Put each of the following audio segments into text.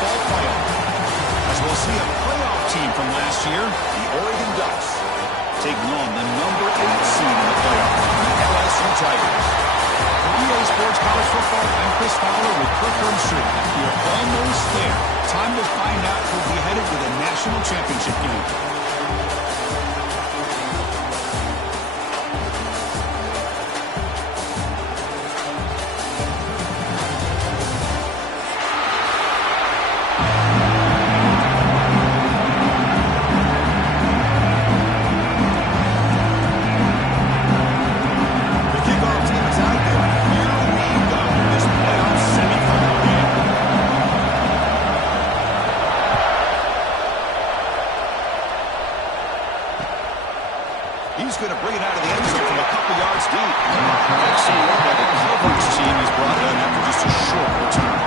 football playoff. As we'll see a playoff team from last year, the Oregon Ducks, taking on the number 8 seed in the playoff, the LSU Tigers. For EA Sports College Football, I'm Chris Fowler with Kirk Herbstreit. We're almost there. Time to find out who'll be headed to the national championship game. He's going to bring it out of the end zone from a couple yards deep. Excellent work by the coverage team. He's brought it in after just a short return.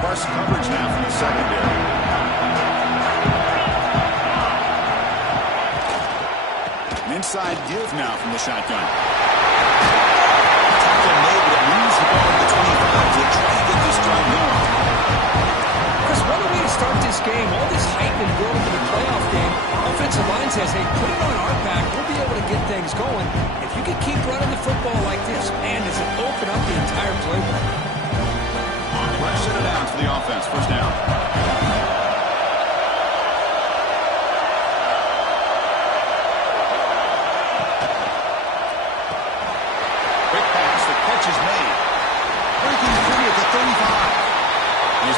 Pass coverage now from the secondary. Inside give now from the shotgun. Tackle made, but moves the ball into 25 to try to get this drive going. Chris, what a way to start this game. All this hype and build to the playoff game. Offensive line says, hey, put it on our back. We'll be able to get things going. If you can keep running the football like this, man, does it open up the entire playbook. Set it down for the offense. First down.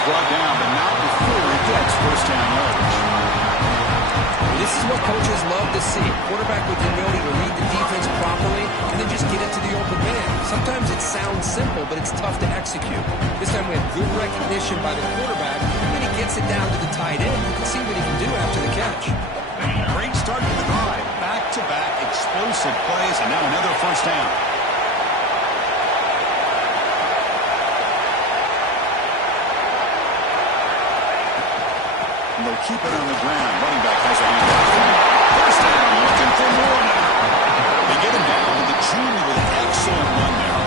Brought down, but not before he gets first down yardage. This is what coaches love to see. Quarterback with the ability to read the defense properly and then just get it to the open man. Sometimes it sounds simple, but it's tough to execute. This time we have good recognition by the quarterback, and then he gets it down to the tight end. You can see what he can do after the catch. Great start to the drive. Back-to-back explosive plays, and now another first down. They'll keep it on the ground. Running back has a hand. First down, looking for more now. They get him down to the junior with an excellent run there.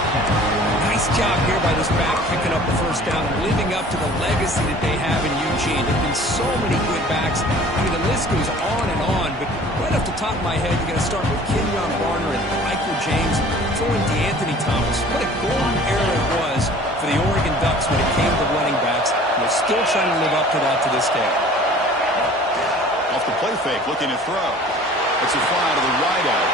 Nice job here by this back, picking up the first down and living up to the legacy that they have in Eugene. There have been so many good backs. I mean, the list goes on, but right off the top of my head, you're going to start with Kenyon Barner and Michael James, throw in DeAnthony Thomas. What a golden era it was for the Oregon Ducks when it came to running backs. They're still trying to live up to that to this day. Off the play fake, looking to throw. It's a fly to the right out.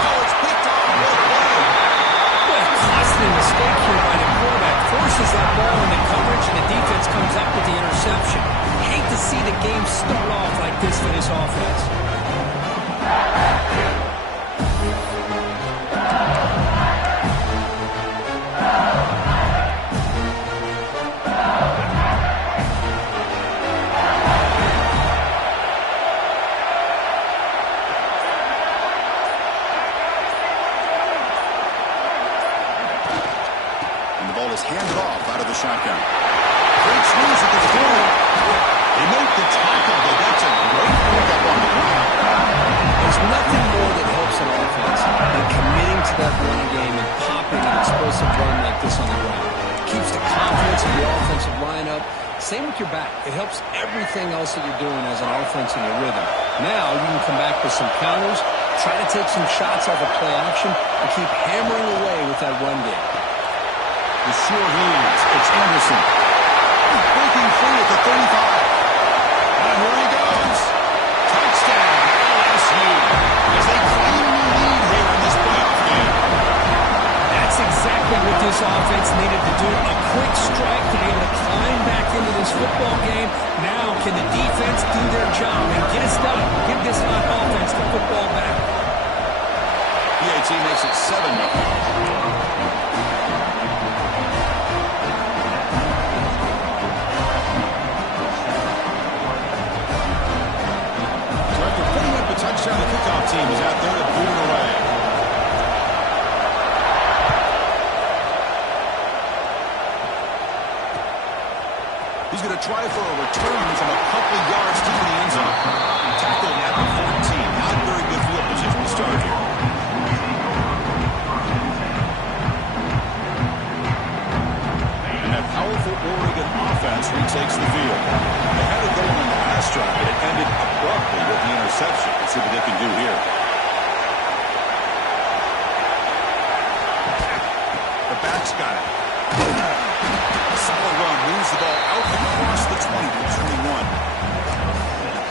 Oh, it's picked off. What a costly mistake here by the quarterback. Forces that ball into coverage, and the defense comes up with the interception. Hate to see the game start off like this for this offense. Handed off out of the shotgun. Great squeeze at the floor. They make the tackle, but that's a great pickup on the ground. There's nothing more that helps an offense than committing to that running game and popping an explosive run like this on the ground. It keeps the confidence of the offensive lineup. Same with your back. It helps everything else that you're doing as an offense in your rhythm. Now you can come back with some counters, try to take some shots off of play action, and keep hammering away with that run game. The short hands. It's Anderson. He's breaking free at the 35. And here he goes. Touchdown, LSU. As they claim the lead here in this playoff game. That's exactly what this offense needed to do. A quick strike to be able to climb back into this football game. Now can the defense do their job and get us done? Give this offense the football back. PAT makes it 7-0. Touchdown, the kickoff team is out there to boot it away. to try for a return from a couple yards deep in the end zone. Tackled at the 14. Not very good field position to start here. And that powerful Oregon offense retakes the field. They had it going on the last drive, but it ended abruptly with the interception. Let's see what they can do here. The back's got it. Solid run, moves the ball out across the 20 to the 21.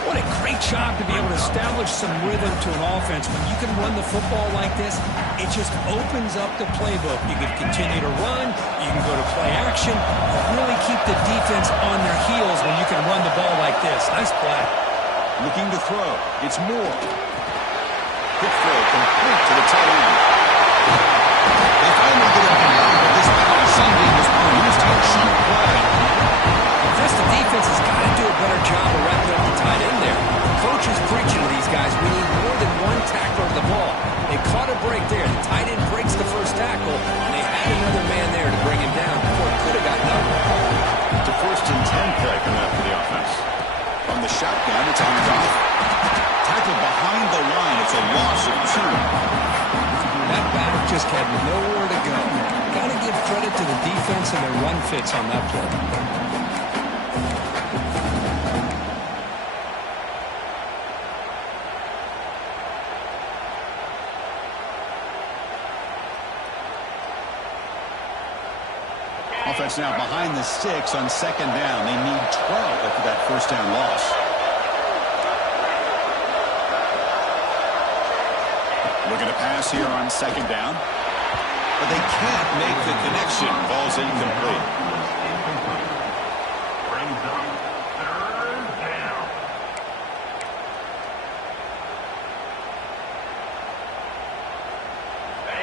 What a great job to be able to establish some rhythm to an offense. When you can run the football like this, it just opens up the playbook. You can continue to run, you can go to play action, really keep the defense on their heels when you can run the ball like this. Nice play. Looking to throw. It's Moore. Quick throw, complete to the tight end. They finally get it down, but this passing game was produced on a sharp play. First, the defense has got to do a better job of wrapping up the tight end there. The coach is preaching to these guys, we need more than one tackler of the ball. They caught a break there. The tight end breaks the first tackle, and they had another man there to bring him down before it could have gotten up. It's a 1st and 10 play coming up for the offense. From the shotgun, it's handoff. Tackled behind the line. It's a loss of 2. That back just had nowhere to go. Got to give credit to the defense and their run fits on that play. Offense now behind the sticks on 2nd down. They need 12 after that 1st down loss. Looking to pass here on 2nd down. But they can't make the connection. Ball's incomplete. Brings up 3rd down.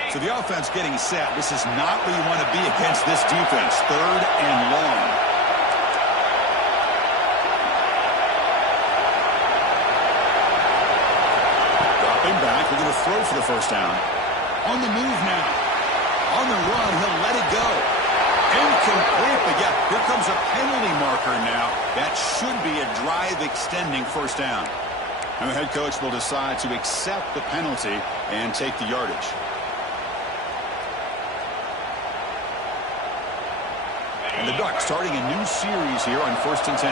So the offense getting set. This is not where you want to be against this defense. 3rd and long. Dropping back. We're going to throw for the 1st down. On the move now. On the run. He'll let it go. Incomplete. But yeah, here comes a penalty marker now. That should be a drive extending 1st down. And the head coach will decide to accept the penalty and take the yardage. And the Ducks starting a new series here on 1st and 10.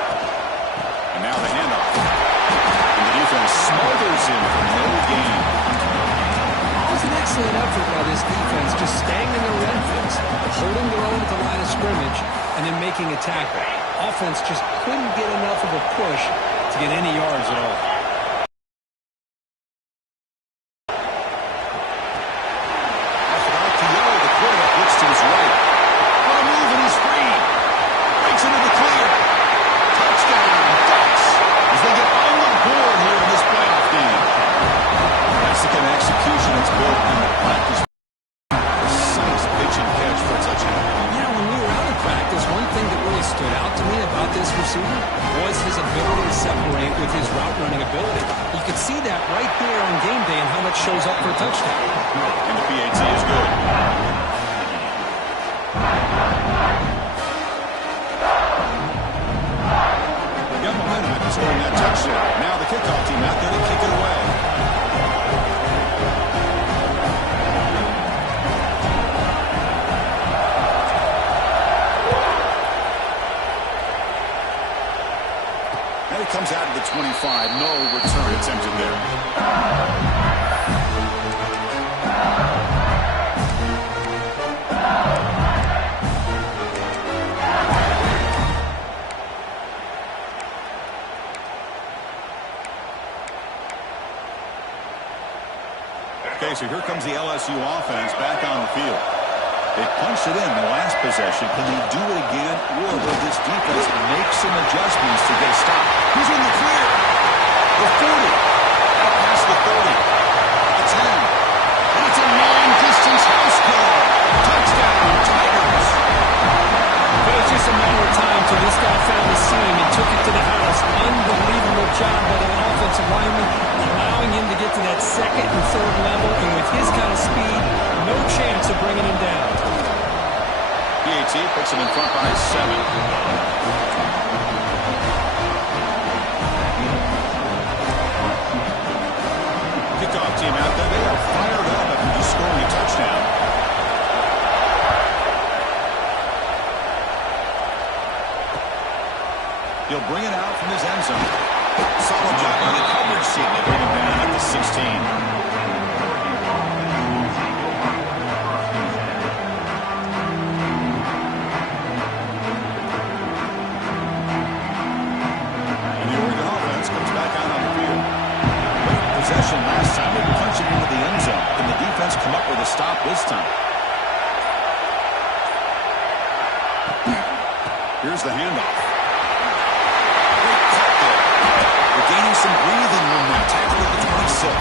And now the handoff. And the defense smothers him for no gain. That was an excellent effort by this defense, just staying in their run fits, holding their own at the line of scrimmage, and then making a tackle. Offense just couldn't get enough of a push to get any yards at all. Off the back to Yellow, the quarterback looks to his right. On a move and he's free. Breaks into the clear. Touchdown, Ducks, as they get on the board here in this playoff game. That's the kind of execution that's built in the practice. Precise pitch and catch for a touchdown. Yeah, when we were out of practice, one thing that really stood out to me about this receiver was his ability to separate with his route running ability. You could see that right there on game day and how that shows up for a touchdown. And the PAT is good. Got momentum after scoring that touchdown. Now the kickoff team out there to kick it away. And it comes out of the 25. No return attempted there. Okay, so here comes the LSU offense back on the field. They punched it in the last possession. Can they do it again, or will this defense make some adjustments to get a stop? Who's in the clear? The 40. Out past the 30. The 10. And it's a long-distance house call. Touchdown, Tigers. But it's just a matter of time till this guy found the seam and took it to the house. Unbelievable job by the offensive lineman, allowing him to get to that second and third level, and with his kind of speed, no chance of bringing him down. PAT puts him in front by 7. Kickoff team out there. They are fired up after just scoring a touchdown. He'll bring it out from his end zone. Solid job by the coverage team. They bring him down at the 16. Last time they punched it into the end zone. Can the defense come up with a stop this time? Here's the handoff. Great cut there. They're gaining some breathing room now. Tackle at the 26.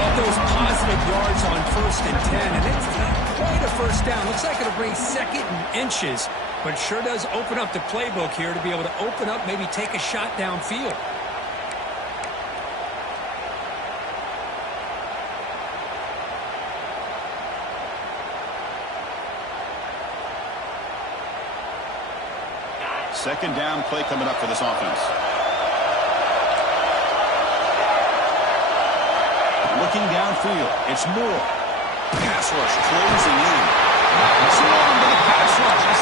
Love those positive yards on 1st and 10, and it's not quite a first down. Looks like it'll bring 2nd and inches, but sure does open up the playbook here to be able to open up, maybe take a shot downfield. Second down play coming up for this offense. Looking downfield, it's Moore. Pass rush closing in. It's long to the pass rush.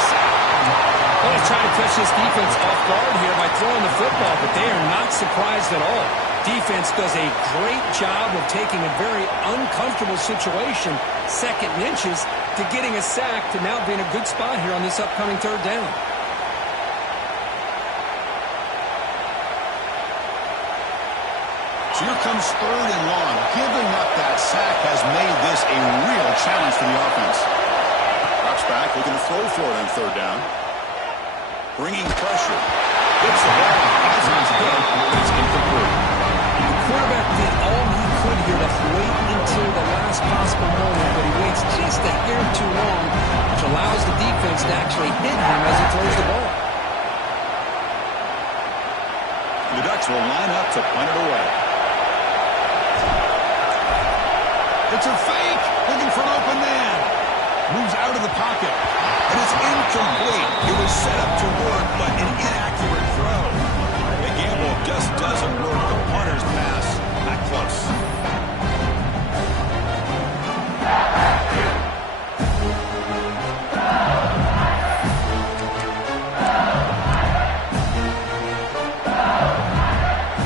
Well, he's trying to catch this defense off guard here by throwing the football, but they are not surprised at all. Defense does a great job of taking a very uncomfortable situation, 2nd and inches, to getting a sack to now being a good spot here on this upcoming 3rd down. So here comes 3rd and long. Giving up that sack has made this a real challenge for the offense. Drops back, looking to throw for it on 3rd down. Bringing pressure. Gets the ball as he's hit. It's incomplete. The quarterback did all he could here to wait until the last possible moment, but he waits just a hair too long, which allows the defense to actually hit him as he throws the ball. The Ducks will line up to punt it away. It's a fake. Looking for an open man. Moves out of the pocket. And it's incomplete. It was set up to work, but an inaccurate throw. The gamble just doesn't work. The punter's pass. Not close.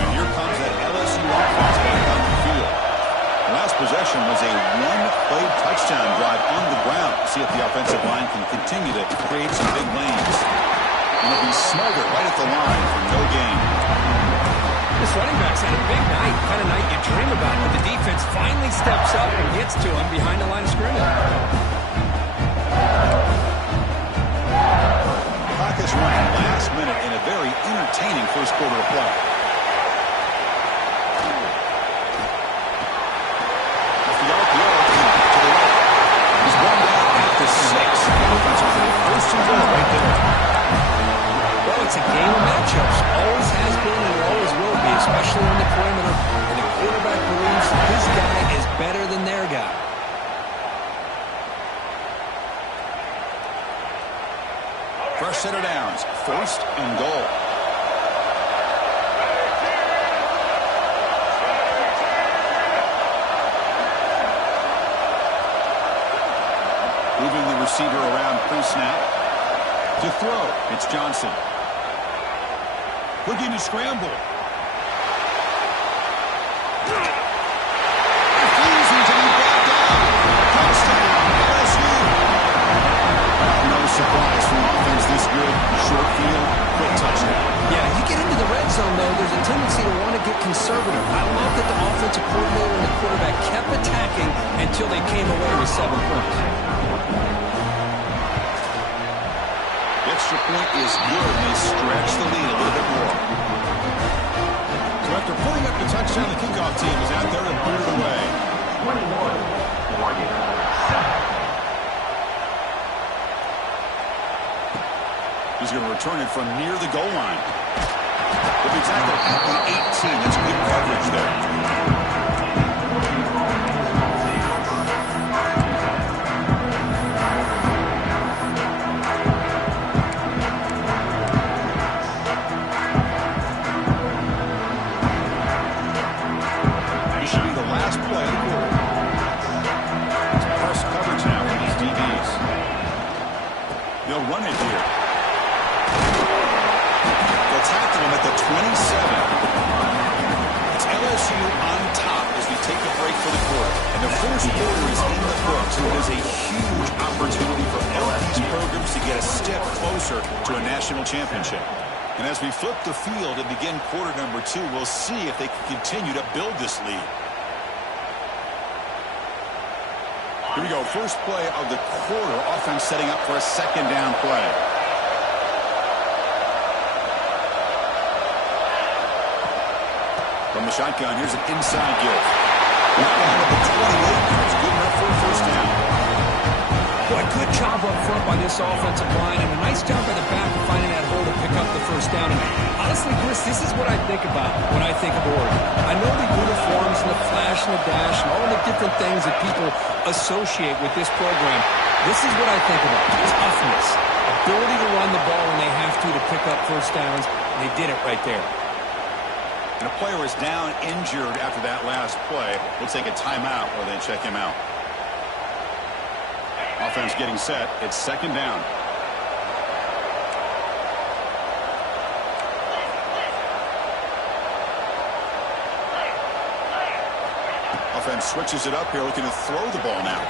And here comes that LSU offense back on the field. Last possession was a one-play touchdown drive on the ground. See if the offensive line can continue to create some big lanes. And it'll be Smolder right at the line for no gain. This running back's had a big night, kind of night you dream about, but the defense finally steps up and gets to him behind the line of scrimmage. Clock is running last minute in a very entertaining first quarter of play. Well, it's a game of matchups. Always has been and always will be, especially on the perimeter. And the quarterback believes his guy is better than their guy. Fresh set of downs. 1st and goal. Moving the receiver around pre-snap. To throw, it's Johnson. Looking to scramble. Refusing to be brought down. Touchdown, LSU. No surprise from offense this good. Short field, quick touchdown. Yeah, you get into the red zone, though, there's a tendency to want to get conservative. I love that the offensive coordinator and the quarterback kept attacking until they came away with 7 points. Extra point is good. They stretch the lead a little bit more. So after pulling up the touchdown, the kickoff team is out there and boot it away. 21-47. He's going to return it from near the goal line. He'll be tackled at the 18. That's good coverage there. This should be the last play of the quarter. It's press coverage now for these DBs. They'll run it here. They'll tackle him at the 27. It's LSU on top as we take a break for the quarter. And the first quarter is in the books, so it is a huge opportunity for both these programs to get a step closer to a national championship. And as we flip the field and begin quarter number 2, we'll see if they can continue to build this lead. Here we go, first play of the quarter. Offense setting up for a second down play. From the shotgun, here's an inside give. Not down at the 28. That's good enough for a first down. Boy, good job up front by this offensive line, and a nice job by the back of finding that hole to pick up the first down. And honestly, Chris, this is what I think about when I think of Oregon. I know the uniforms and the flash and the dash and all the different things that people associate with this program. This is what I think about. Toughness. Ability to run the ball when they have to pick up first downs. And they did it right there. And a player is down injured after that last play. We'll take a timeout or then check him out. Offense getting set. It's second down. Offense switches it up here, looking to throw the ball now.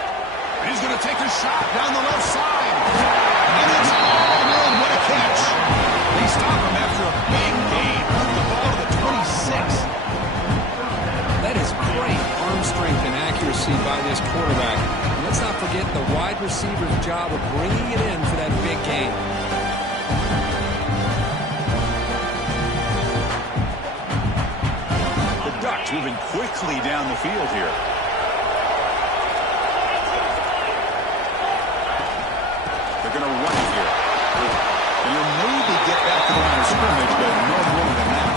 And he's going to take a shot down the left side. And it's all in. What a catch. They stop him after a big gain. The ball to the 26. That is great arm strength and accuracy by this quarterback. And let's not forget the wide receiver's job of bringing it in for that big gain. The Ducks moving quickly down the field here. They're going to run it here. And you'll maybe get back to the line of scrimmage, but no more than that.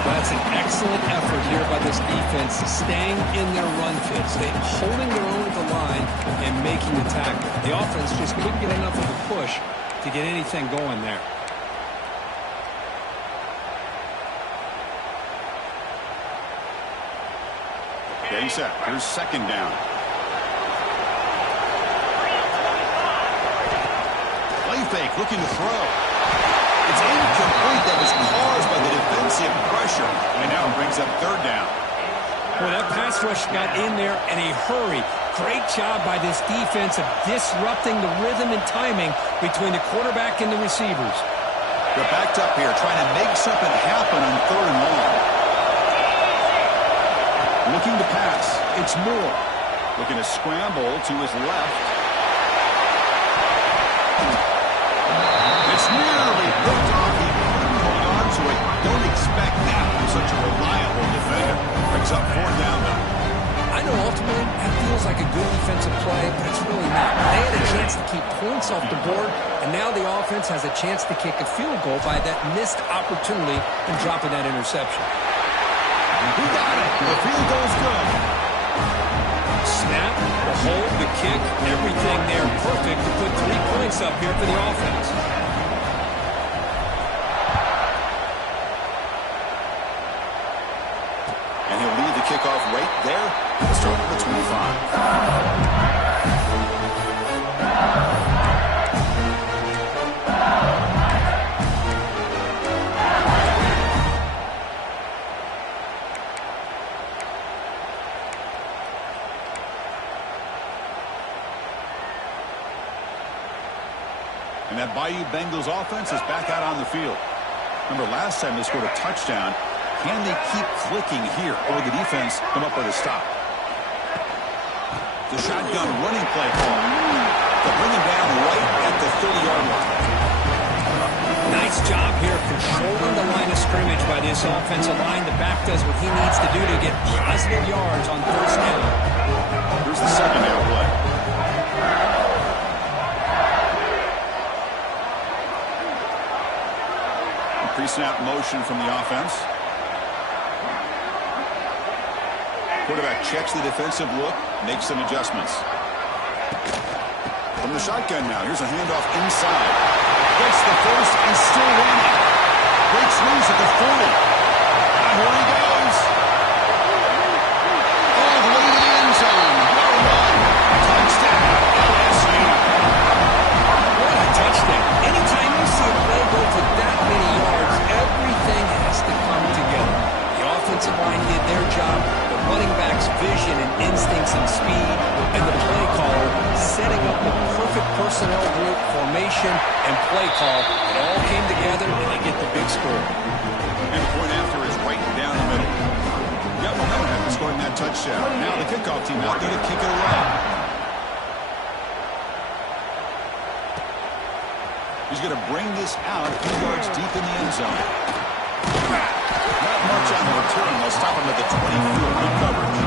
That's an excellent effort here by this defense, staying in their run fits, holding their own at the line and making the tackle. The offense just couldn't get enough of a push to get anything going there. Getting set. Here's second down. Play fake, looking to throw. It's incomplete. That was caused by the defensive pressure. And now it brings up third down. Well, that pass rush got in there in a hurry. Great job by this defense of disrupting the rhythm and timing between the quarterback and the receivers. They're backed up here, trying to make something happen on third and long. Looking to pass. It's Moore. Looking to scramble to his left. It's nearly picked off. He couldn't hold on to it. Don't expect that from such a reliable defender. Brings up fourth down, though. I know ultimately that feels like a good defensive play, but it's really not. They had a chance to keep points off the board, and now the offense has a chance to kick a field goal by that missed opportunity and dropping that interception. He got it. The field goal's good. Snap, the hold, the kick, everything there perfect to put 3 points up here for the offense. And he'll lead the kickoff right there. He'll start at the 25. And that Bayou Bengals offense is back out on the field. Remember, last time they scored a touchdown. Can they keep clicking here, or will the defense come up with a stop? The shotgun running play call. They'll bring him down right at the 30-yard line. Nice job here controlling the line of scrimmage by this offensive line. The back does what he needs to do to get positive yards on first down. Here's the second down play. Pre-snap motion from the offense. Quarterback checks the defensive look, makes some adjustments. From the shotgun now, here's a handoff inside. Gets the first and still running. Breaks loose at the 40. And here he goes. All the way to the end zone. Well run. Touchdown, LSU. What a touchdown. Anytime you see a play go for that many yards, everything has to come together. The offensive line did their job, the running back's vision and instincts and speed, and the play caller setting up the perfect personnel group, formation, and play call. It all came together, and they get the big score. And the point after is right down the middle. Got momentum after scoring that touchdown. Now the kickoff team out there to kick it away. He's going to bring this out a few yards deep in the end zone. Not much on the return. They'll stop him at the 24-point coverage.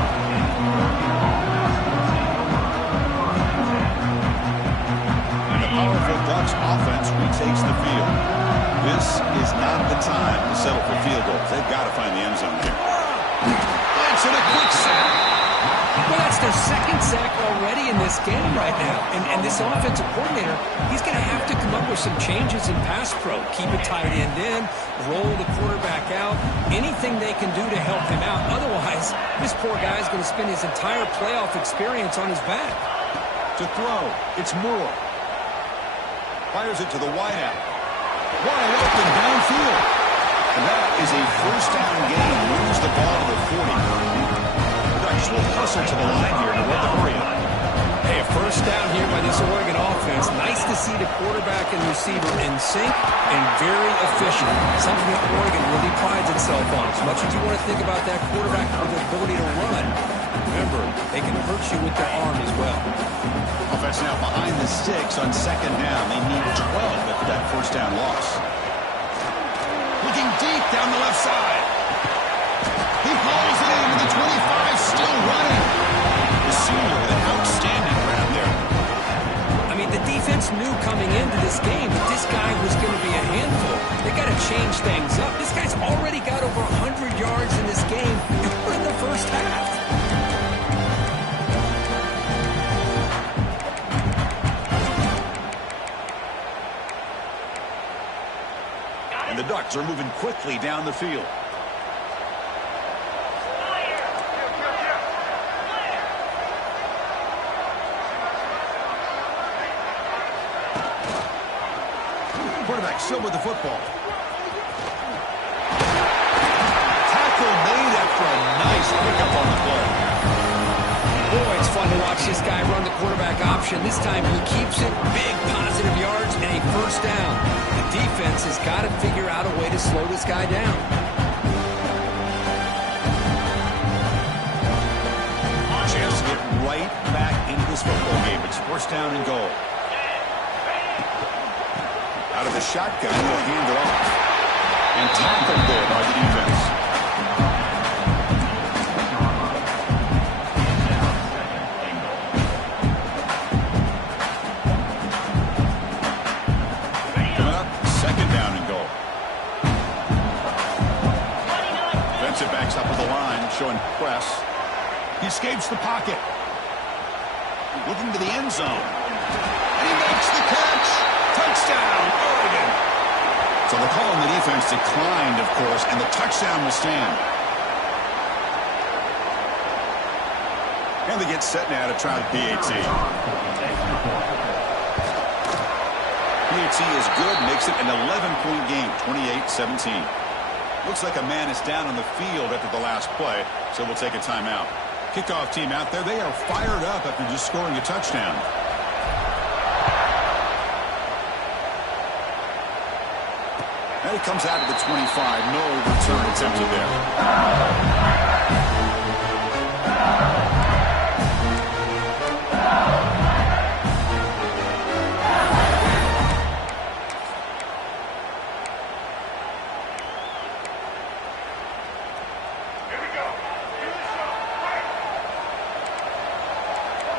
And the powerful Ducks offense retakes the field. This is not the time to settle for field goals. They've got to find the end zone here. That's a quick sack. Well, that's their second sack already in this game right now. And this offensive coordinator, he's going to have to come up with some changes in pass pro. Keep a tight end in, roll the quarterback out, anything they can do to help him out. Otherwise, this poor guy is going to spend his entire playoff experience on his back. To throw, it's Moore. Fires it to the wideout. Wide open downfield. And that is a first down gain. Moves the ball to the 40. Ducks will hustle to the line here to win the hurry up. Hey, a first down here by this Oregon offense. Nice to see the quarterback and receiver in sync and very efficient. Something that Oregon really prides itself on. As much as you want to think about that quarterback with the ability to run, remember, they can hurt you with their arm as well. Offense now behind the sticks on second down. They need 12 after that first down loss. Looking deep down the left side. He hauls it into the 25, still running. The senior with an outstanding grab there. I mean, the defense knew coming into this game that this guy was going to be a handful. They got to change things up. This guy's already got over 100 yards in this game. We're in the first half. And the Ducks are moving quickly down the field. Quarterback still with the football. Tackle made after a nice pickup on the play. Boy, it's fun to watch this guy run the quarterback option. This time he keeps it, big positive yards, and a first down. The defense has got to figure out a way to slow this guy down. Chance to get right back into this football game. It's first down and goal. Out of the shotgun, he'll hand it off. And tackled there by the defense. Coming up, second down and goal. Defensive backs up with the line, showing press. He escapes the pocket. Looking to the end zone. And he makes the catch. Touchdown, Oregon. So the call on the defense declined, of course, and the touchdown will stand. And they get set now to try the PAT. PAT is good, makes it an 11-point game, 28-17. Looks like a man is down on the field after the last play, so we'll take a timeout. Kickoff team out there, they are fired up after just scoring a touchdown. And he comes out of the 25. No return attempted there.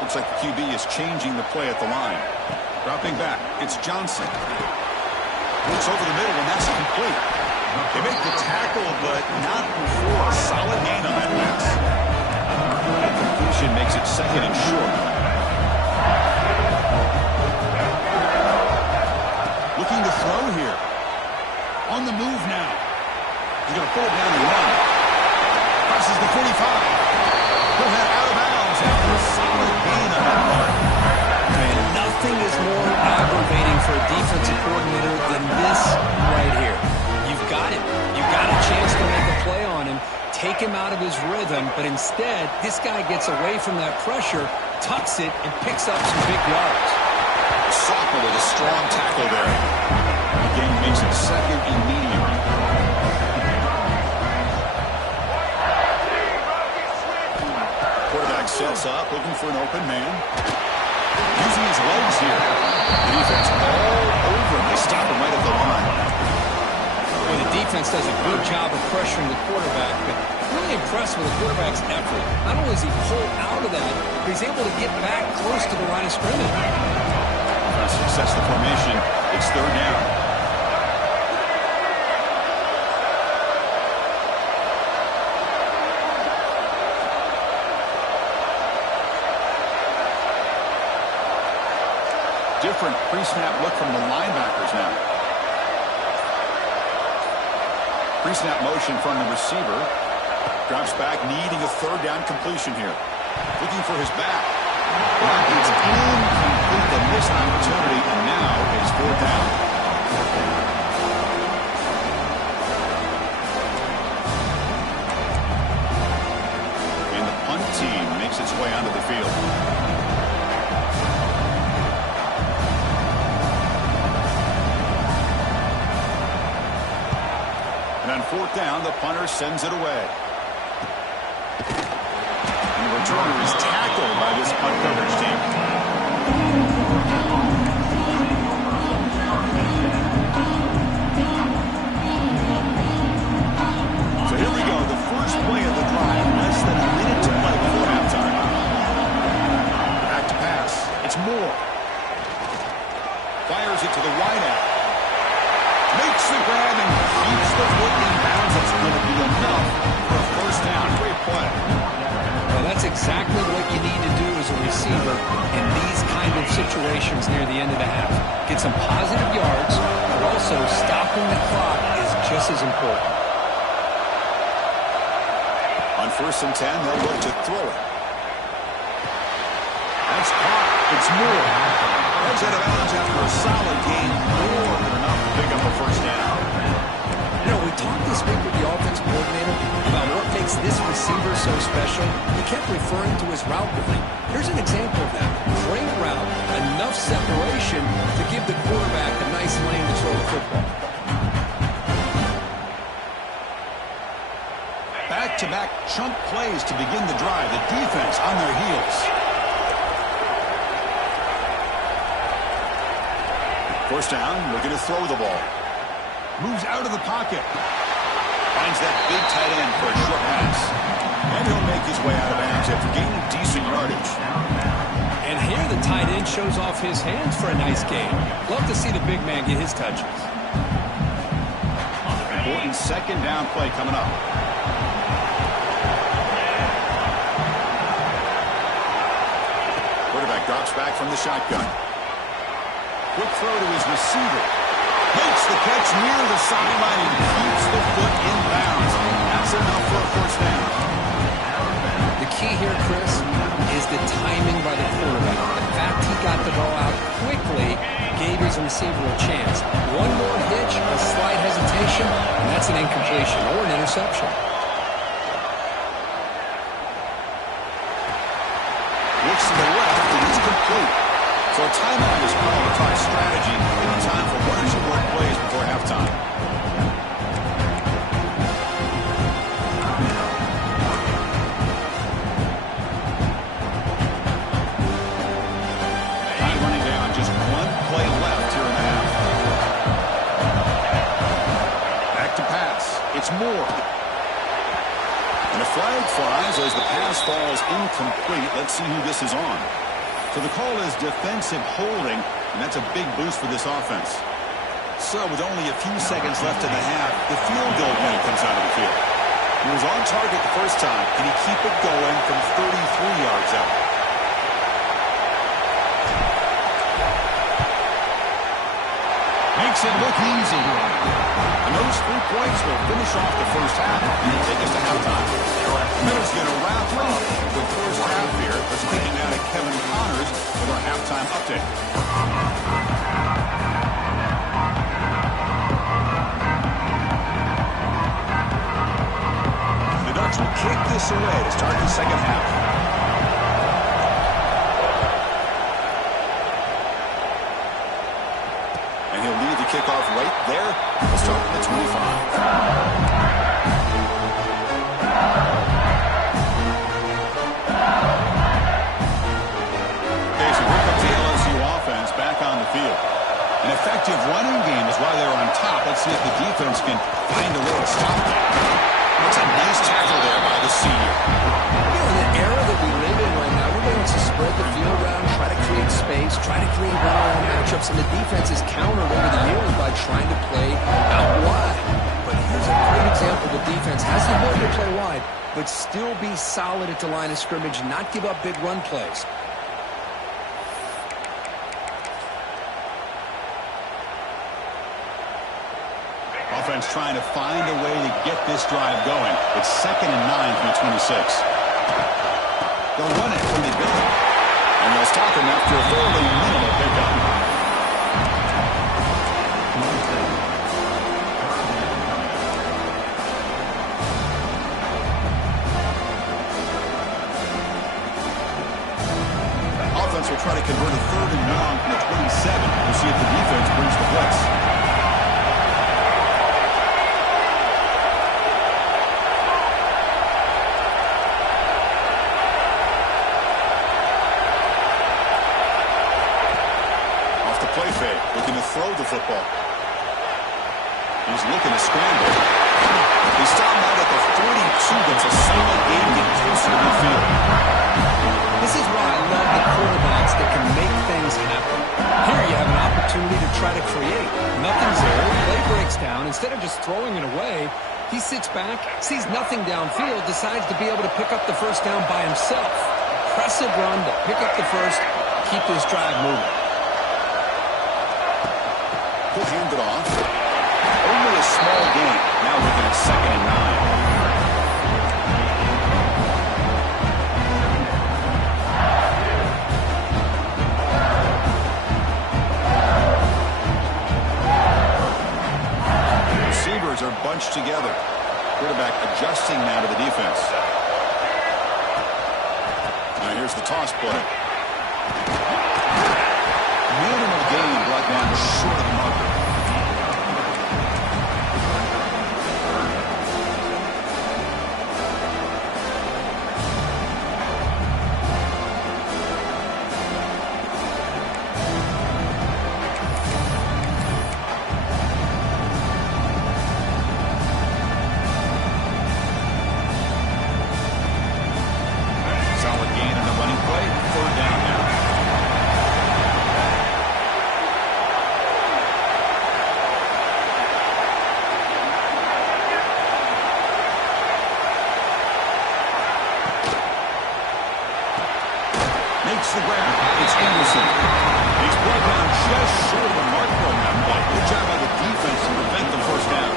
Looks like the QB is changing the play at the line. Dropping back, it's Johnson. Looks over the middle, and that's complete. They make the tackle, but not before a solid gain on that pass. That completion makes it second and short. Looking to throw here. On the move now. He's going to pull it down and run. Crosses the 45. He'll head out of bounds after a solid gain on that run. Man, nothing is more aggravating for a defensive coordinator than this right here. You've got him. You've got a chance to make a play on him, take him out of his rhythm, but instead, this guy gets away from that pressure, tucks it, and picks up some big yards. Soccer with a strong tackle there. The game makes it second and medium. Quarterback sets up, looking for an open man. Using his legs here. The defense all over him. They stop him right at the line. Well, the defense does a good job of pressuring the quarterback, but really impressed with the quarterback's effort. Not only is he pulled out of that, but he's able to get back close to the line of scrimmage. Success the formation. It's third down. Different pre-snap look from the linebackers now. Pre-snap motion from the receiver. Drops back, needing a third down completion here. Looking for his back. It's incomplete, the missed opportunity, and now it's fourth down. And the punt team makes its way onto the field. And on fourth down, the punter sends it away. And the returner is tackled by this punt coverage team. So here we go, the first play of the drive, less than a minute to play before halftime. Back to pass. It's Moore. Fires it to the wideout. Makes the grab and keeps the foot in bounds. That's going to be enough for a first down. Great play. Well, that's exactly what you need to do as a receiver in these kind of situations near the end of the half. Get some positive yards, but also stopping the clock is just as important. On 1st and 10, they'll look to throw it. That's caught. It's Moore. Runs out of bounds after a solid gain. More than enough to pick up a first down. You know, we talked this week with the offense coordinator about what makes this receiver so special. He kept referring to his route running. Here's an example of that. Great route, enough separation to give the quarterback a nice lane to throw the football. Back-to-back chunk plays to begin the drive. The defense on their heels. First down, looking to throw the ball. Moves out of the pocket. Finds that big tight end for a short pass. And he'll make his way out of bounds after gaining decent yardage. And here the tight end shows off his hands for a nice gain. Love to see the big man get his touches. Important second down play coming up. Quarterback drops back from the shotgun. Quick throw to his receiver. Makes the catch near the sideline and keeps the foot in bounds. That's enough for a first down. The key here, Chris, is the timing by the quarterback. The fact he got the ball out quickly gave his receiver a chance. One more hitch, a slight hesitation, and that's an incompletion or an interception. Looks to the left, and it's complete. So a timeout is called to talk strategy in time for one or two more plays before halftime. Time running down, just one play left here in the half. Back to pass. It's Moore. And a flag flies as the pass falls incomplete. Let's see who this is on. So the call is defensive holding, and that's a big boost for this offense. So with only a few seconds left in the half, the field goal win comes out of the field. He was on target the first time. Can he keep it going from 33 yards out? Makes it look easy. And those 3 points will finish off the first half and take us to halftime. Minutes going to wrap up the first half here. Let's take it now to Kevin Connors with our halftime update. The Ducks will kick this away to start the second half. And he'll lead the kickoff right there. We'll start at the 25. An effective running game is why they're on top. Let's see if the defense can find a way to stop that. That's a nice tackle there by the senior. In the era that we live in right now, everybody wants to spread the field around, try to create space, try to create one-on-one matchups, and the defense is countered over the years by trying to play out wide. But here's a great example. The defense has the ability to play wide, but still be solid at the line of scrimmage, not give up big run plays. Offense trying to find a way to get this drive going. It's 2nd and 9 from the 26. They'll run it from the gun. And they'll stop him after a fairly minimal pickup. Offense will try to convert a 3rd and long from the 27. We'll see if the defense brings the blitz. Play fake, looking to throw the football. He's looking to scramble. He stopped out at the 42. That's a solid gain, getting closer to midfield. This is why I love the quarterbacks that can make things happen. Here you have an opportunity to try to create. Nothing's there. Play breaks down. Instead of just throwing it away, he sits back, sees nothing downfield, decides to be able to pick up the first down by himself. Impressive run to pick up the first, keep this drive moving. He'll hand it off. Only a small gain. Now looking at 2nd and 9. Receivers are bunched together. Quarterback adjusting now to the defense. Now here's the toss play. Minimal gain brought down short of the marker. Solid gain in the running play. 3rd down now. Makes the grab. It's Anderson. He's brought down just short of the marker on that play. Good job by the defense to prevent the first down.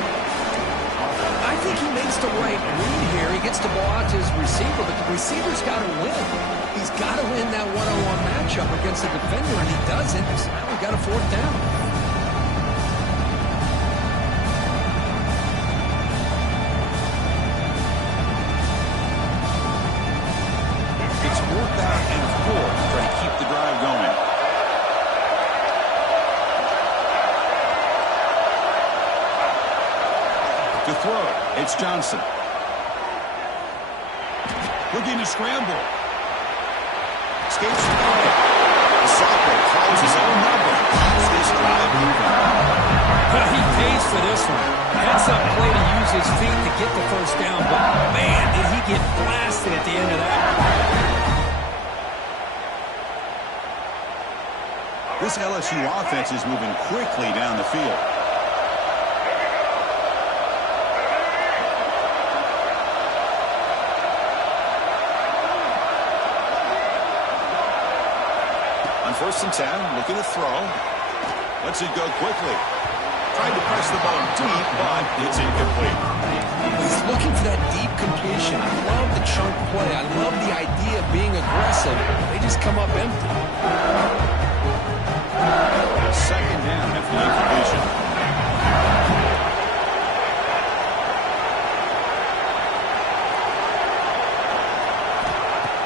I think he makes the right read here. He gets the ball out to his receiver, but the receiver's got to win. He's got to win that one-on-one matchup against the defender, and he doesn't. So now we've got a 4th down. It's 4th down and 4 to try to keep the drive going. To throw, it's Johnson. Looking to scramble. Escapes the pocket. The sophomore calls his own number. Keeps this drive moving. He pays for this one. Heads-up play to use his feet to get the first down, but man, did he get blasted at the end of that. This LSU offense is moving quickly down the field. first and 10, looking to throw. Lets it go quickly. Tried to press the ball deep, but it's incomplete. He's looking for that deep completion. I love the chunk play. I love the idea of being aggressive. They just come up empty. Second down after the incompletion.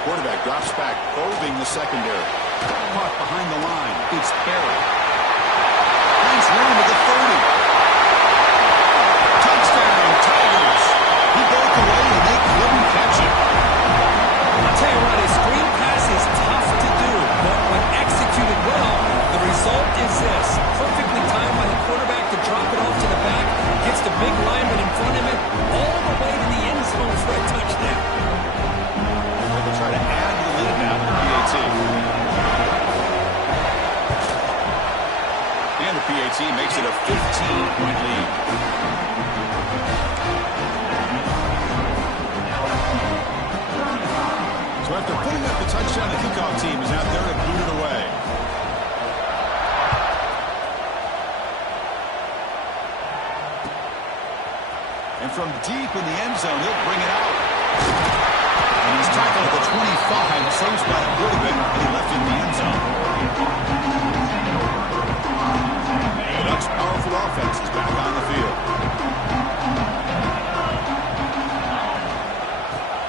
Quarterback drops back, probing the secondary. Caught behind the line. It's Harry. Finds room at the 30. Touchdown, Tigers. He broke away and they couldn't catch it. I'll tell you what, a screen pass is tough to do, but when executed well, the result is this. Perfectly timed by the quarterback to drop it off to the back, gets the big lineman in front of him, all the way to the end zone for a touchdown. They'll try to add to the lead now with the PAT. And the PAT makes it a 15-point lead. So after putting up the touchdown, the kickoff team is out there to boot it away. And from deep in the end zone, he'll bring it out. And he's tackled at the 25, same spot it would have been when he left in the end zone. The Ducks' powerful offense is back on the field.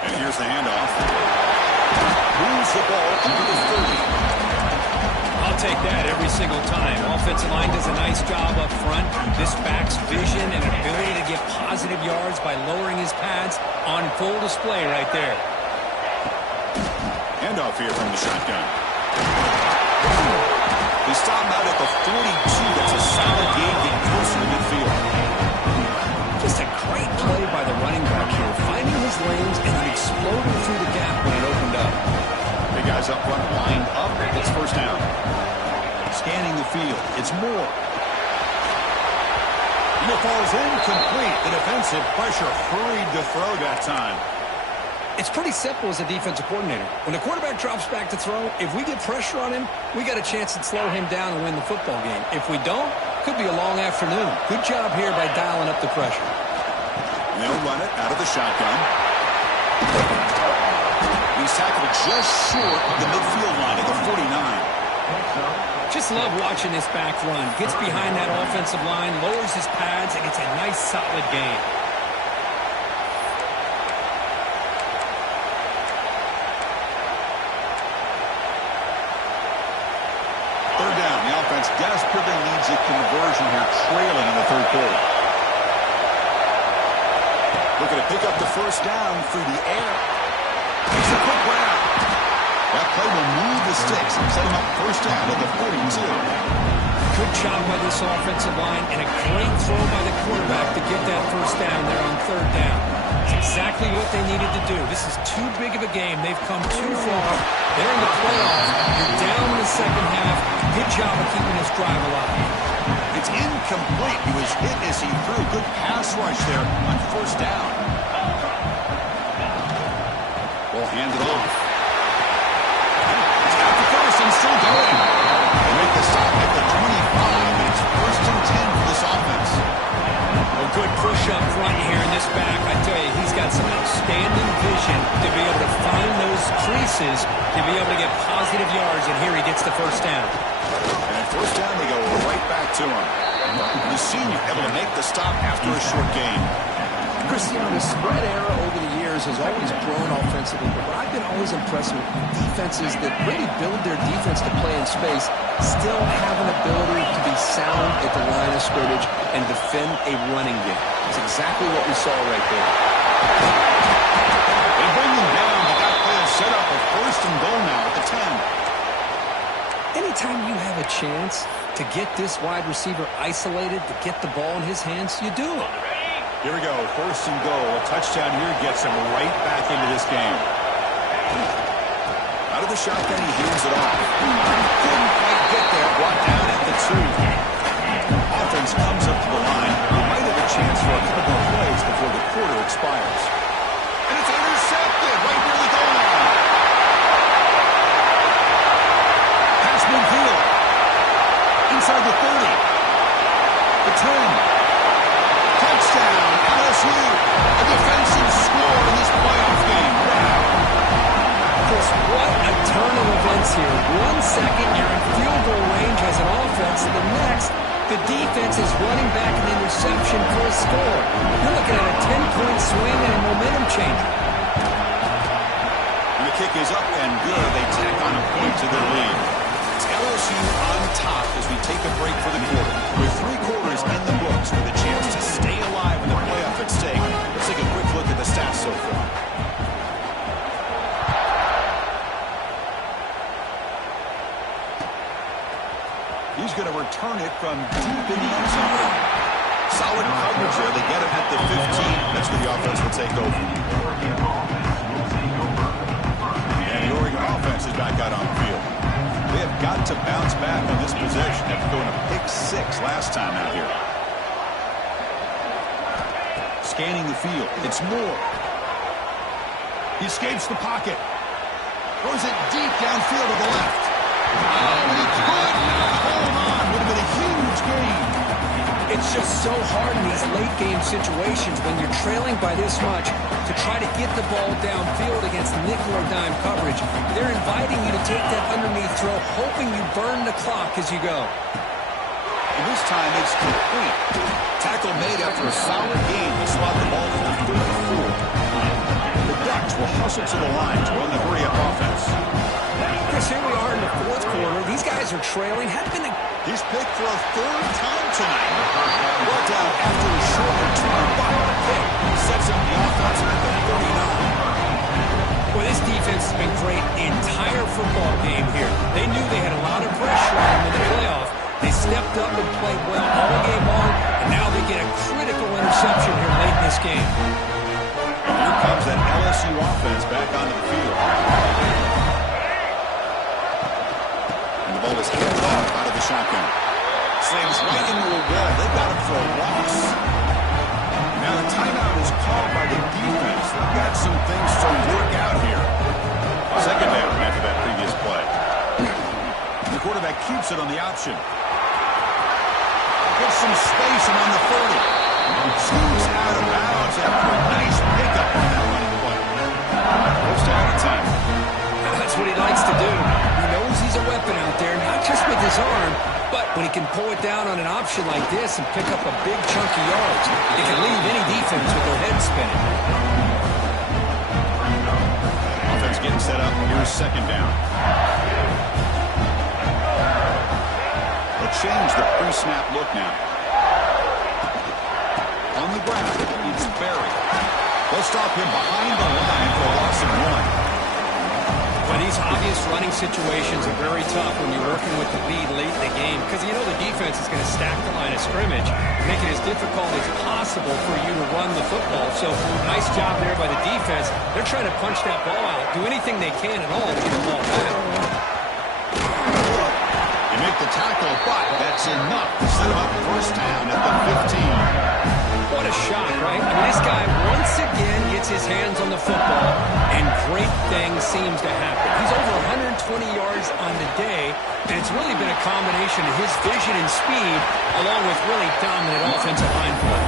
And here's the handoff. Moves the ball into the 30. I'll take that every single time. Offensive line does a nice job up front. This back's vision and ability to get positive yards by lowering his pads on full display right there. Handoff here from the shotgun. They stop him out at the 42. That's a solid gain, getting closer to midfield. Just a great play by the running back here, finding his lanes and then exploding through the gap when it opened up. Big guys up front, lined up. It's first down. Scanning the field. It's Moore. And it falls incomplete. The defensive pressure hurried to throw that time. It's pretty simple as a defensive coordinator. When the quarterback drops back to throw, if we get pressure on him, we got a chance to slow him down and win the football game. If we don't, could be a long afternoon. Good job here by dialing up the pressure. And they'll run it out of the shotgun. He's tackled just short of the midfield line at the 49. Just love watching this back run. Gets behind that offensive line, lowers his pads, and it's a nice, solid gain. Third down. The offense desperately needs a conversion here, trailing in the third quarter. Looking to pick up the first down through the air. It's a quick round. That play will move the sticks and set him up first down at the 42. Good job by this offensive line and a great throw by the quarterback to get that first down there on third down. It's exactly what they needed to do. This is too big of a game. They've come too far. They're in the playoffs. You're down in the second half. Good job of keeping this drive alive. It's incomplete. He was hit as he threw. Good pass rush there on first down. We'll hand it off. It's out to first and still going. They make the stop at the 25, and it's first and 10 for this offense. A good push up front here in this back. I tell you, he's got some outstanding vision to be able to find those creases, to be able to get positive yards, and here he gets the first down. And at first down, they go right back to him. The senior able to make the stop after a short gain. Cristiano, the spread era over the years has always grown offensively, but I've been always impressed with defenses that really build their defense to play in space, still have an ability to be sound at the line of scrimmage and defend a running game. It's exactly what we saw right there. They bring him down, but that play is set up a first and goal now at the 10. Anytime you have a chance to get this wide receiver isolated, to get the ball in his hands, you do it. Here we go, first and goal. A touchdown here gets him right back into this game. Out of the shotgun, he hands it off. Couldn't quite get there, brought down at the 2. Offense comes up to the line. They might have a chance for a couple more plays before the quarter expires. And it's intercepted right near the goal line. Pass moved inside the 30. The 10. Touchdown, LSU. A defensive score in this playoff game. Wow. Chris, what a turn of events here. 1 second, you're in field goal range as an offense, and the next, the defense is running back an interception for a score. You're looking at a 10-point swing and a momentum changer. And the kick is up and good. They tack on a point to their lead. It's LSU on top as we take a break for the quarter. With 3 quarters in the books with a chance to stay alive in the playoff at stake, let's take a quick look at the stats so far. He's going to return it from deep in the end zone. Solid coverage there. They get him at the 15. That's where the offense will take over. And the Oregon offense is back out on the field. They have got to bounce back on this possession after going a pick 6 last time out here. Scanning the field. It's Moore. He escapes the pocket. Throws it deep downfield to the left. Oh, he could not hold on. Would have been a huge gain. It's just so hard in these late-game situations when you're trailing by this much to try to get the ball downfield against nickel or dime coverage. They're inviting you to take that underneath throw, hoping you burn the clock as you go. And this time it's complete. Tackle made after a solid gain. They swat the ball for the 34. The Ducks will hustle to the line to run the hurry-up offense. Chris, here we are in the 4th quarter. These guys are trailing. He's picked for a 3rd time tonight. Brought down after a short return, but the pick sets up the offense at the 39. Well, this defense has been great the entire football game here. They knew they had a lot of pressure on them in the playoff. They stepped up and played well all game long, and now they get a critical interception here late in this game. And here comes that LSU offense back onto the field. Ball is handed off out of the shotgun. Slams right into a wall. They've got him for a loss. Now the timeout is called by the defense. They've got some things to work out here. Second down after that previous play. The quarterback keeps it on the option. Gets some space and on the 30. Scoops out of bounds after a nice pickup on that running play. Close to out of time. That's what he likes to do. He knows he's a weapon out there, not just with his arm, but when he can pull it down on an option like this and pick up a big chunk of yards, it can leave any defense with their head spinning. Offense getting set up. Here's second down. They'll change the pre-snap look now. On the ground, it's Berry. They'll stop him behind the line for a loss of 1. But these obvious running situations are very tough when you're working with the lead late in the game because you know the defense is going to stack the line of scrimmage, make it as difficult as possible for you to run the football. So nice job there by the defense. They're trying to punch that ball out, do anything they can at all to get the ball back. You make the tackle, but that's enough to set him up first down at the 15. What a shot, right? I mean, this guy once again gets his hands on the football, and great things seems to happen. He's over 120 yards on the day, and it's really been a combination of his vision and speed, along with really dominant offensive line play.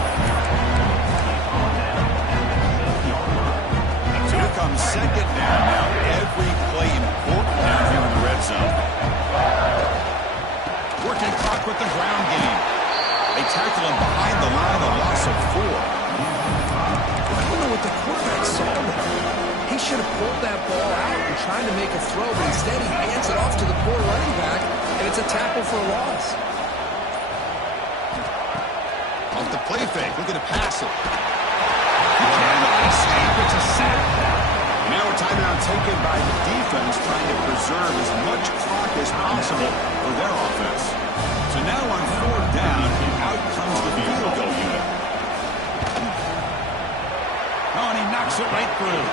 So here comes second down now. Every play important down here in the red zone. Working clock with the ground game. They tackle him behind the line, a loss of 4. I don't know what the quarterback saw there. He should have pulled that ball out and tried to make a throw, but instead he hands it off to the poor running back, and it's a tackle for a loss. Off the play fake, looking to pass it. He cannot escape, it's a sack. Now a timeout taken by the defense, trying to preserve as much clock as possible for their offense. So now on 4th down, out comes the field goal unit. Oh, and he knocks it right through.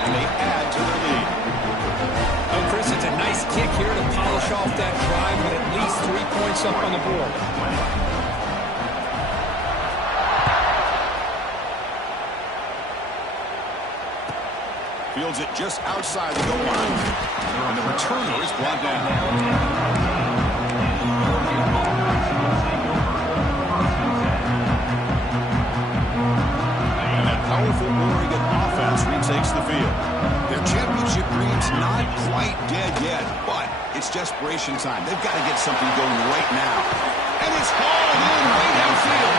And they add to the lead. Oh, Chris, it's a nice kick here to polish off that drive with at least 3 points up on the board. Fields it just outside the goal line. And the returner is brought down. desperation time. They've got to get something going right now. And it's hauled in way downfield.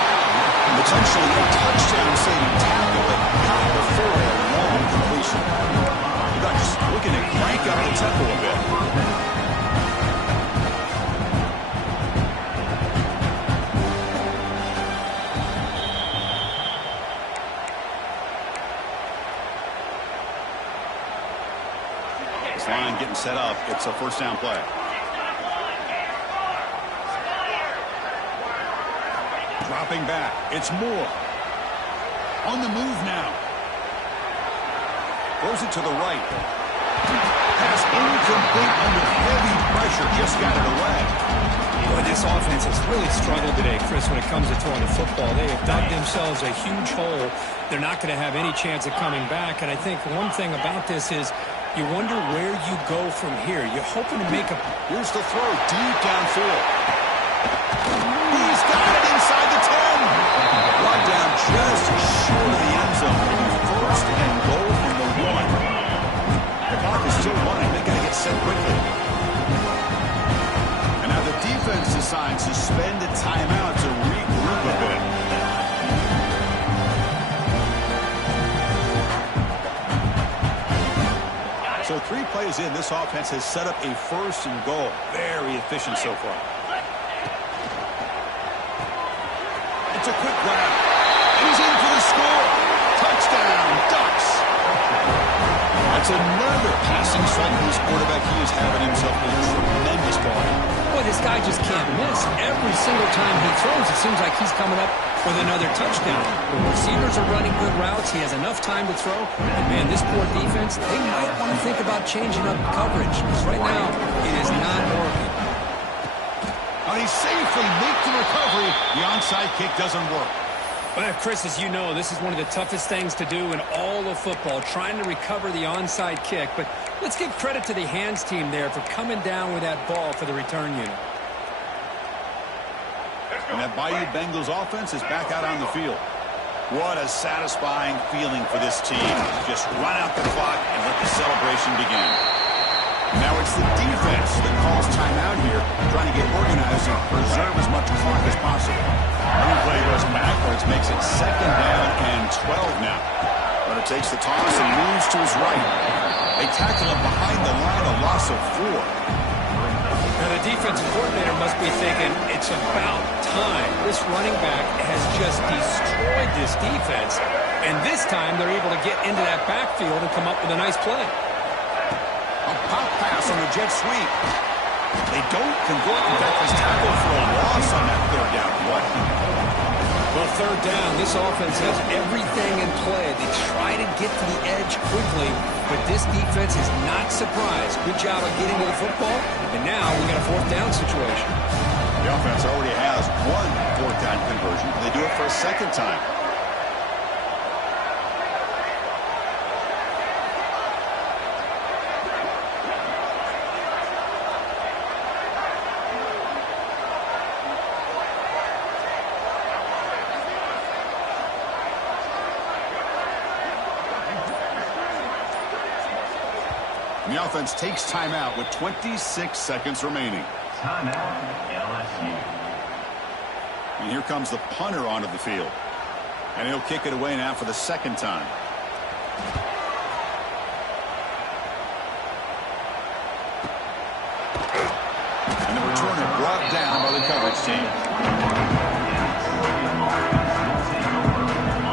Potentially a touchdown-saving tackle, but not before a long completion. They're just looking to crank up the tempo a bit. This line getting set up. It's a first down play. Dropping back. It's Moore. On the move now. Throws it to the right. Pass incomplete under heavy pressure. Just got it away. Boy, this offense has really struggled today, Chris, when it comes to throwing the football. They have dug themselves a huge hole. They're not going to have any chance of coming back. And I think one thing about this is you wonder where you go from here. You're hoping to make a... Here's the throw deep downfield. He's got it inside the 10. Brought down just short of the end zone. First and goal from the 1. The clock is still running. They got to get set quickly. And now the defense decides to spend a timeout to regroup a bit. So 3 plays in, this offense has set up a first and goal. Very efficient so far. It's a quick grab. And he's in for the score. Touchdown, Ducks. That's another passing strike from this quarterback. He is having himself a tremendous ball. Boy, this guy just can't miss. Every single time he throws, it seems like he's coming up with another touchdown. The receivers are running good routes. He has enough time to throw. And, man, this poor defense, they might want to think about changing up coverage. Because right now, it is not working. And he safely makes the recovery. The onside kick doesn't work. Well, Chris, as you know, this is one of the toughest things to do in all of football, trying to recover the onside kick. But let's give credit to the hands team there for coming down with that ball for the return unit. And that Bayou Bengals offense is back out on the field. What a satisfying feeling for this team. Just run out the clock and let the celebration begin. Now it's the defense that calls timeout here, trying to get organized and preserve as much clock as possible. Running play goes backwards, makes it 2nd down and 12 now. But it takes the toss and moves to his right. They tackle him behind the line, a loss of 4. Now the defensive coordinator must be thinking, it's about time. This running back has just destroyed this defense. And this time they're able to get into that backfield and come up with a nice play. A pop pass on the jet sweep. They don't convert. In fact, this tackle for a loss on that 3rd down play. Well, 3rd down, this offense has everything in play. They try to get to the edge quickly, but this defense is not surprised. Good job of getting to the football, and now we got a 4th down situation. The offense already has 1 4th down conversion. They do it for a 2nd time. The offense takes timeout with 26 seconds remaining. Timeout, LSU. And here comes the punter onto the field. And he'll kick it away now for the 2nd time. And the returner brought down by the coverage team.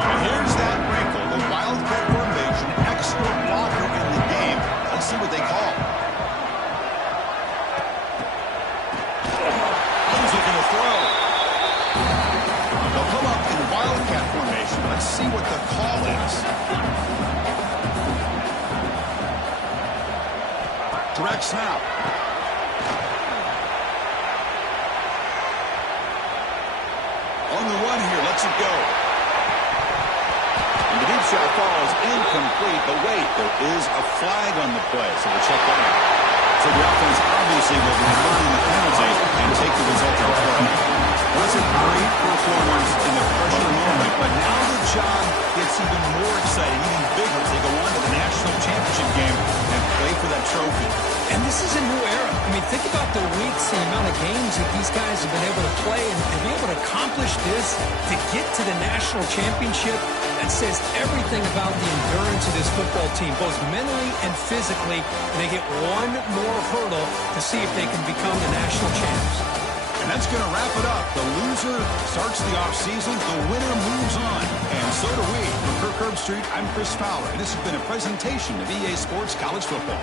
And here's that wrinkle, the Wildcat formation, extra blocker in the game. Let's see what they call. He's looking to throw. They'll come up in Wildcat formation. Let's see what the call is. Direct snap. On the run here, lets it go. And the deep shot falls incomplete, but wait, there is a flag on the play, so we'll check that out. So the offense obviously will return the penalty and take the result of the play. That's a great performance in the pressure moment, but now the job gets even more exciting, even bigger as they go on to the national championship game and play for that trophy. And this is a new era. I mean, think about the the play, and to be able to accomplish this, to get to the national championship, that says everything about the endurance of this football team, both mentally and physically. And they get one more hurdle to see if they can become the national champs. And that's going to wrap it up. The loser starts the offseason. The winner moves on. And so do we. From Kirk Herbstreit, I'm Chris Fowler. And this has been a presentation of EA Sports College Football.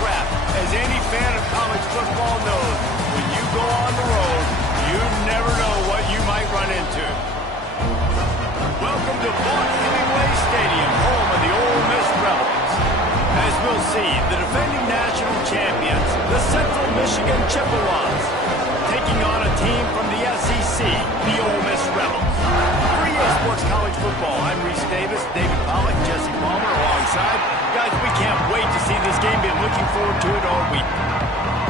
trap. As any fan of college football knows, when you go on the road, you never know what you might run into. Welcome to Vaught-Hemingway Stadium, home of the Ole Miss Rebels. As we'll see, the defending national champions, the Central Michigan Chippewas, taking on a team from the SEC, the Ole Miss Rebels. For EA Sports College Football, I'm Reese Davis, David Pollack, Jesse Palmer alongside. Guys, we can't wait to see this game. Been looking forward to it all week.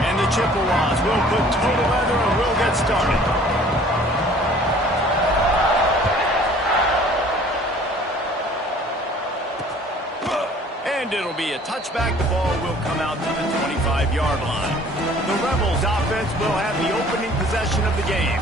And the Chippewas will put toe to leather and we'll get started. And it'll be a touchback. The ball will come out to the 25-yard line. The Rebels offense will have the opening possession of the game.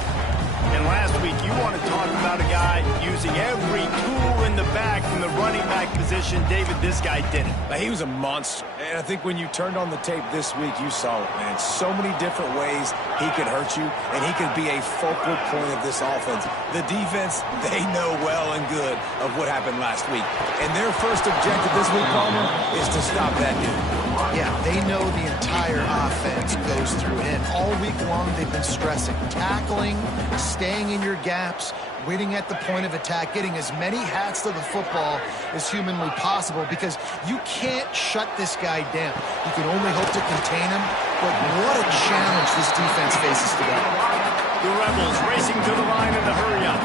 And last week, you want to talk about a guy using every tool in the bag from the running back position. David, this guy did it. He was a monster. And I think when you turned on the tape this week, you saw it, man. So many different ways he could hurt you, and he could be a focal point of this offense. The defense, they know well and good of what happened last week. And their first objective this week, Palmer, is to stop that dude. Yeah, they know the entire offense goes through him. All week long, they've been stressing tackling, staying in your gaps, winning at the point of attack, getting as many hats to the football as humanly possible, because you can't shut this guy down. You can only hope to contain him, but what a challenge this defense faces today. The Rebels racing to the line in the hurry-up.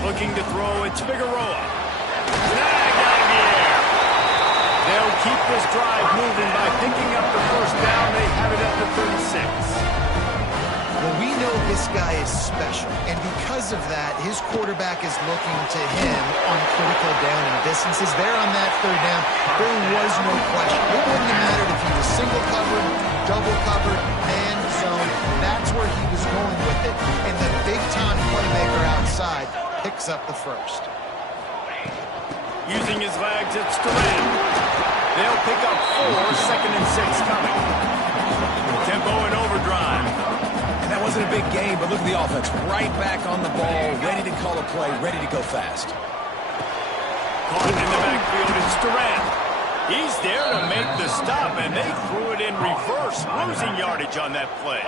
Looking to throw, it's Figueroa. Snag out of the air. They'll keep this drive moving by picking up the first down. They have it at the 36. Well, we know this guy is special, and because of that, his quarterback is looking to him on critical down and distances. There on that third down, there was no question. It wouldn't have mattered if he was single covered, double covered, man zone. That's where he was going with it, and the big-time playmaker outside picks up the first. Using his legs, it's Duran. They'll pick up 4, 2nd and 6 coming. Tempo and overdrive. And that wasn't a big game, but look at the offense. Right back on the ball, ready to call a play, ready to go fast. Caught in the backfield, it's Duran. He's there to make the stop, and they threw it in reverse, losing yardage on that play.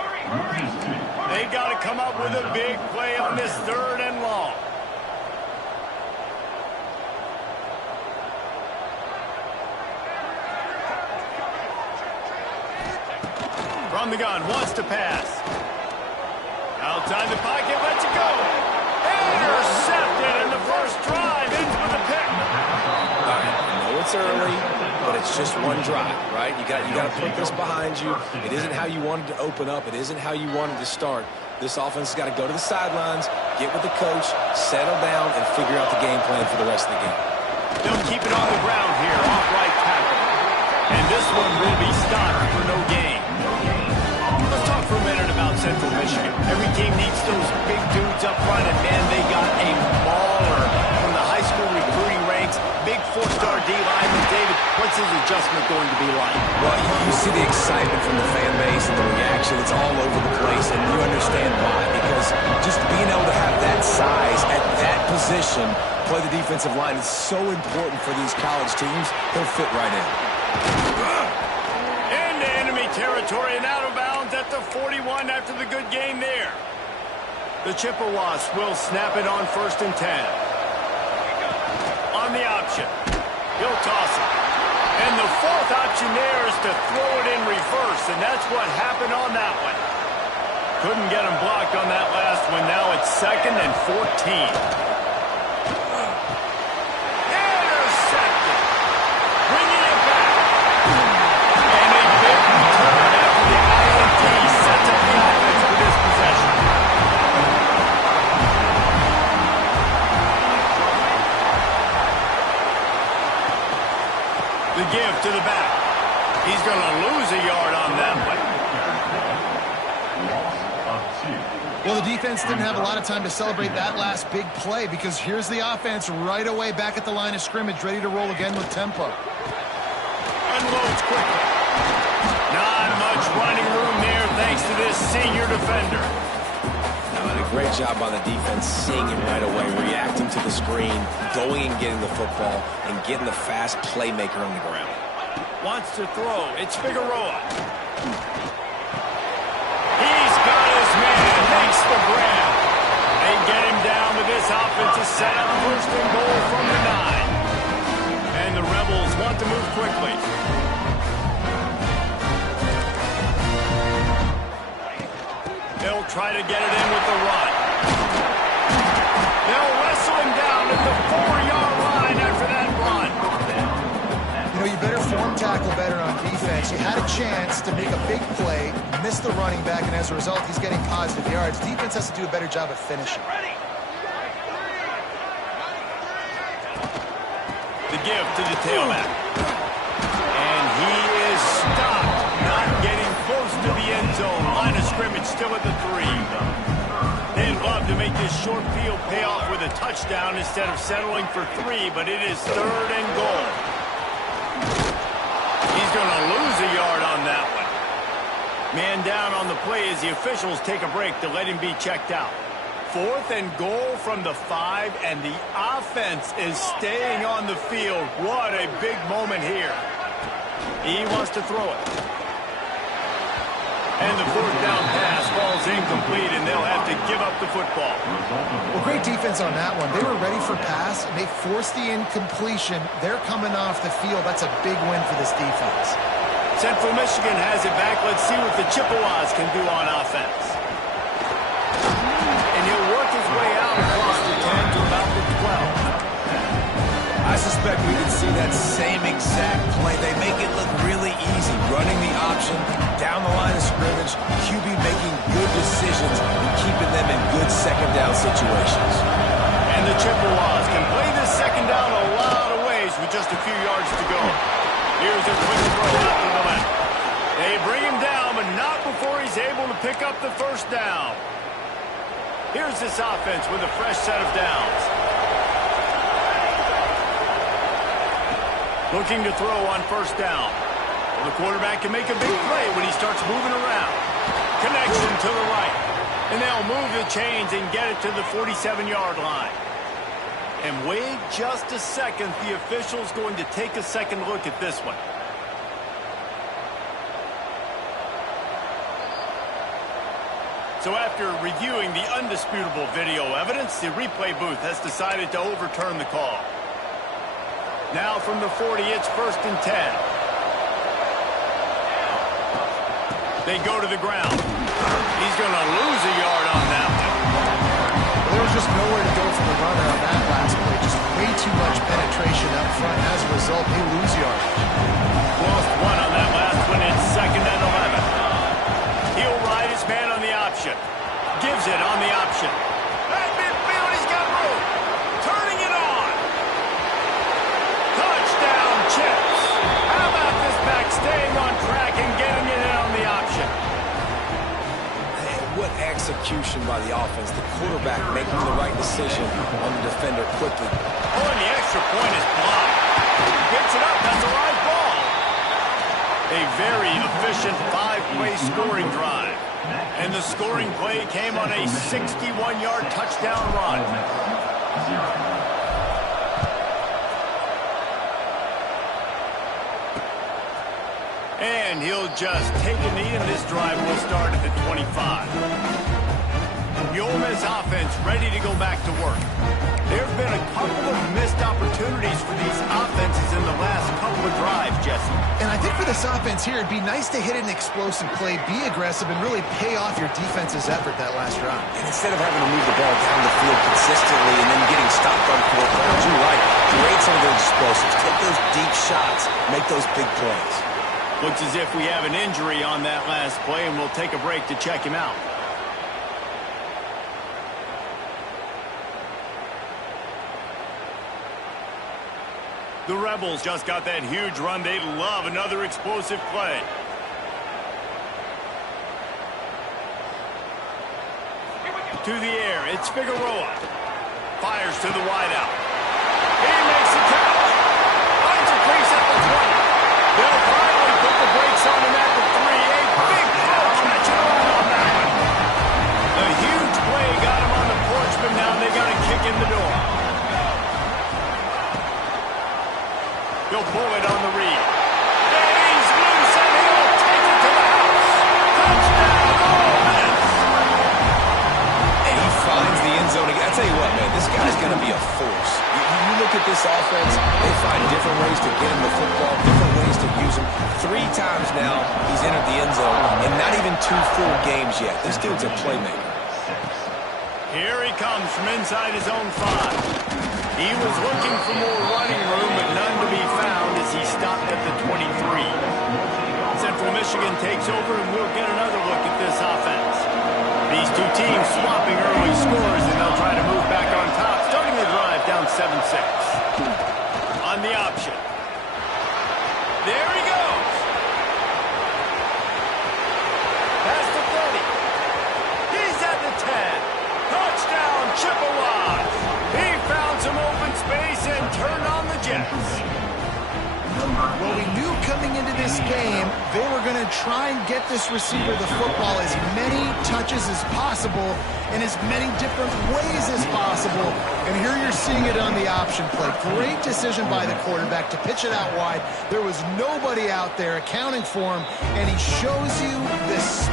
They got to come up with a big play on this 3rd and long. From the gun, wants to pass. Outside the pocket, lets it go. Intercepted in the first drive, ends with a pick. All right, I know it's early, but it's just one drive, right? You got to put this behind you. It isn't how you wanted to open up. It isn't how you wanted to start. This offense has got to go to the sidelines, get with the coach, settle down, and figure out the game plan for the rest of the game. They'll keep it on the ground here, off right tackle. And this one will be stopped for no gain. Let's talk for a minute about Central Michigan. Every team needs those big dudes up front, and man, they got a mauler from the high school recruiting ranks. Big 4-star D-lineman. David, what's his adjustment going to be like? Well, you see the excitement from the fan base and the reaction. It's all over the place, and you understand why. Because just being able to have that size at that position, play the defensive line, is so important for these college teams. He'll fit right in. Into enemy territory and out of bounds at the 41 after the good game there. The Chippewas will snap it on 1st and 10. On the option. He'll toss it. And the 4th option there is to throw it in reverse, and that's what happened on that one. Couldn't get him blocked on that last one. Now it's 2nd and 14. The give to the back. He's going to lose a yard on that one. Well, the defense didn't have a lot of time to celebrate that last big play, because here's the offense right away back at the line of scrimmage, ready to roll again with tempo. Unloads quickly. Not much running room there thanks to this senior defender. Now, I think Great job by the defense, seeing it right away, reacting to the screen, going and getting the football, and getting the fast playmaker on the ground. Wants to throw. It's Figueroa. He's got his man. Makes the grab. They get him down with this offensive setup. First and goal from the 9. And the Rebels want to move quickly. They'll try to get it in with the run. They'll wrestle him down at the 4-yard line after that run. You know, you better form tackle better on defense. You had a chance to make a big play, missed the running back, and as a result, he's getting positive yards. Defense has to do a better job of finishing. The give to the tailback. And he is stopped, not getting close to the end zone. Line of scrimmage still at the 3. They'd love to make this short field pay off with a touchdown instead of settling for 3, but it is 3rd and goal. He's going to lose a yard on that one. Man down on the play as the officials take a break to let him be checked out. 4th and goal from the 5, and the offense is staying on the field. What a big moment here. He wants to throw it. And the 4th down pass falls incomplete, and they'll have to give up the football. Well, great defense on that one. They were ready for pass, and they forced the incompletion. They're coming off the field. That's a big win for this defense. Central Michigan has it back. Let's see what the Chippewas can do on offense. And he'll work his way out across the 10 to about the 12. I suspect we can see that same exact play. They make it look really easy, running the option down the line of scrimmage, QB making good decisions and keeping them in good second down situations. And the Chippewas can play this second down a lot of ways with just a few yards to go. Here's a quick throw out to the left. They bring him down, but not before he's able to pick up the first down. Here's this offense with a fresh set of downs. Looking to throw on first down. Well, the quarterback can make a big play when he starts moving around. Connection to the right. And they'll move the chains and get it to the 47-yard line. And wait just a second. The official's going to take a second look at this one. So after reviewing the undisputable video evidence, the replay booth has decided to overturn the call. Now from the 40, it's 1st and 10. They go to the ground. He's going to lose a yard on that one. Well, there was just nowhere to go for the runner on that last play. Just way too much penetration up front. As a result, they lose yardage. Lost 1 on that last one. It's 2nd and 11. He'll ride his man on the option. Gives it on the option. At midfield, he's got room. Turning it on. Touchdown, Chips. How about this back staying on track and getting it in on the option? Hey, what execution by the offense. The quarterback making the right decision on the defender quickly. Oh, and the extra point is blocked. Picks it up. That's a live ball. A very efficient 5-play scoring drive. And the scoring play came on a 61-yard touchdown run. And he'll just take a knee, and this drive will start at the 25. The Ole Miss offense ready to go back to work. There have been a couple of missed opportunities for these offenses in the last couple of drives, Jesse. And I think for this offense here, it'd be nice to hit an explosive play, be aggressive, and really pay off your defense's effort that last drive. And instead of having to move the ball down the field consistently and then getting stopped on 4th down, you're right. Create some of those explosives. Take those deep shots. Make those big plays. Looks as if we have an injury on that last play, and we'll take a break to check him out. The Rebels just got that huge run. They love another explosive play. To the air, it's Figueroa. Fires to the wideout. He makes the catch. Finds a crease at the 20. They'll finally put the brakes on him at the 3. A big throw. Catch it on that one. A huge play got him He'll pull it on the read. And he's loose, and he'll take it to the house. Touchdown, Ole Miss. And he finds the end zone again. I tell you what, man, this guy's going to be a force. You look at this offense, they find different ways to get him the football, different ways to use him. 3 times now he's entered the end zone, and not even 2 full games yet. This dude's a playmaker. Here he comes from inside his own 5. He was looking for more running room, but none to be found as he stopped at the 23. Central Michigan takes over, and we'll get another look at this offense. These two teams swapping early scores, and they'll try to move back on top, starting the drive down 7-6. On the option. There he goes. Pass to 30. He's at the 10. Touchdown, Chippewas. He found some open space and turned on the Jets. Well, we knew coming into this game they were going to try and get this receiver the football as many touches as possible in as many different ways as possible. And here you're seeing it on the option play. Great decision by the quarterback to pitch it out wide. There was nobody out there accounting for him, and he shows you this.